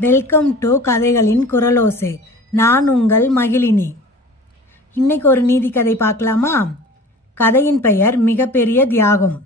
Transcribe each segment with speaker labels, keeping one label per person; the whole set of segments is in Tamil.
Speaker 1: வெல்கம் டு கதைகளின் குரலோசை. நான் உங்கள் மகிழினி. இன்னைக்கு ஒரு நீதி கதை பார்க்கலாமா? கதையின் பெயர் மிகப்பெரிய தியாகம்.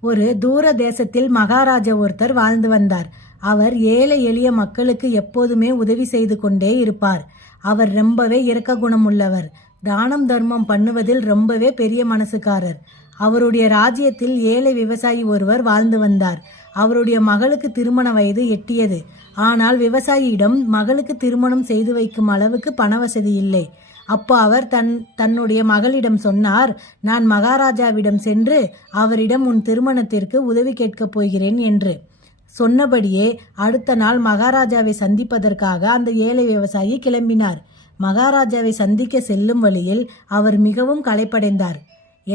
Speaker 1: ஒரு தூர தேசத்தில் மகாராஜா ஒருத்தர் வாழ்ந்து வந்தார். அவர் ஏழை எளிய மக்களுக்கு எப்போதுமே உதவி செய்து கொண்டே இருப்பார். அவர் ரொம்பவே இரக்க குணம் உள்ளவர் தானம் தர்மம் பண்ணுவதில் ரொம்பவே பெரிய மனசுக்காரர். அவருடைய ராஜ்யத்தில் ஏழை விவசாயி ஒருவர் வாழ்ந்து வந்தார். அவருடைய மகளுக்கு திருமண வயது எட்டியது. ஆனால் விவசாயியிடம் மகளுக்கு திருமணம் செய்து வைக்கும் அளவுக்கு பண வசதி இல்லை. அப்போ அவர் தன் தன்னுடைய மகளிடம் சொன்னார் நான் மகாராஜாவிடம் சென்று அவரிடம் உன் திருமணத்திற்கு உதவி கேட்கப் போகிறேன் என்று. சொன்னபடியே அடுத்த நாள் மகாராஜாவை சந்திப்பதற்காக அந்த ஏழை விவசாயி கிளம்பினார். மகாராஜாவை சந்திக்க செல்லும் வழியில் அவர் மிகவும் களைப்படைந்தார்.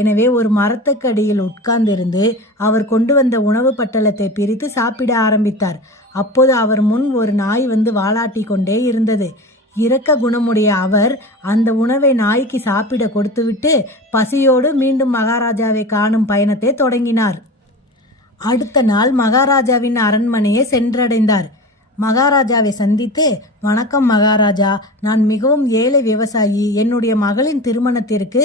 Speaker 1: எனவே ஒரு மரத்துக்கடியில் உட்கார்ந்திருந்து அவர் கொண்டு வந்த உணவு பட்டலத்தை பிரித்து சாப்பிட ஆரம்பித்தார். அப்போது அவர் முன் ஒரு நாய் வந்து வாலாட்டி கொண்டே இருந்தது. இரக்க குணமுடைய அவர் அந்த உணவை நாய்க்கு சாப்பிட கொடுத்துவிட்டு பசியோடு மீண்டும் மகாராஜாவை காணும் பயணத்தை தொடங்கினார். அடுத்த நாள் மகாராஜாவின் அரண்மனையை சென்றடைந்தார். மகாராஜாவை சந்தித்து வணக்கம் மகாராஜா நான் மிகவும் ஏழை விவசாயி. என்னுடைய மகளின் திருமணத்திற்கு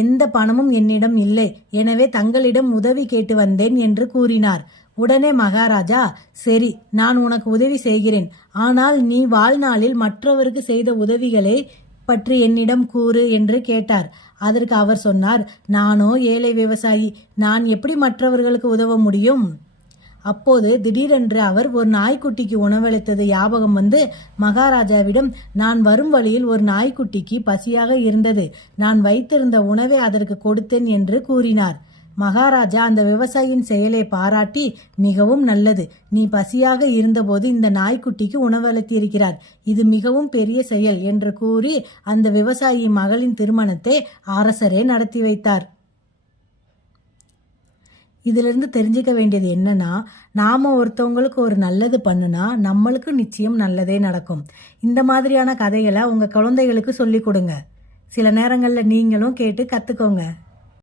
Speaker 1: எந்த பணமும் என்னிடம் இல்லை. எனவே தங்களிடம் உதவி கேட்டு வந்தேன் என்று கூறினார். உடனே மகாராஜா சரி நான் உனக்கு உதவி செய்கிறேன். ஆனால் நீ வாழ்நாளில் மற்றவருக்கு செய்த உதவிகளை பற்றி என்னிடம் கூறு என்று கேட்டார். அதற்கு அவர் சொன்னார் நானோ ஏழை விவசாயி. நான் எப்படி மற்றவர்களுக்கு உதவ முடியும்? அப்போது திடீரென்று அவர் ஒரு நாய்க்குட்டிக்கு உணவளித்தது ஞாபகம் வந்து மகாராஜாவிடம் நான் வரும் வழியில் ஒரு நாய்க்குட்டிக்கு பசியாக இருந்தது. நான் வைத்திருந்த உணவை அதற்கு கொடுத்தேன் என்று கூறினார். மகாராஜா அந்த விவசாயியின் செயலை பாராட்டி மிகவும் நல்லது. நீ பசியாக இருந்தபோது இந்த நாய்க்குட்டிக்கு உணவளித்திருக்கிறார். இது மிகவும் பெரிய செயல் என்று கூறி அந்த விவசாயி மகளின் திருமணத்தை அரசரே நடத்தி வைத்தார். இதிலிருந்து தெரிஞ்சுக்க வேண்டியது என்னன்னா நாம ஒருத்தவங்களுக்கு ஒரு நல்லது பண்ணுனா நம்மளுக்கு நிச்சயம் நல்லதே நடக்கும். இந்த மாதிரியான கதைகளை உங்கள் குழந்தைகளுக்கு சொல்லி கொடுங்க. சில நேரங்களில் நீங்களும் கேட்டு கற்றுக்கோங்க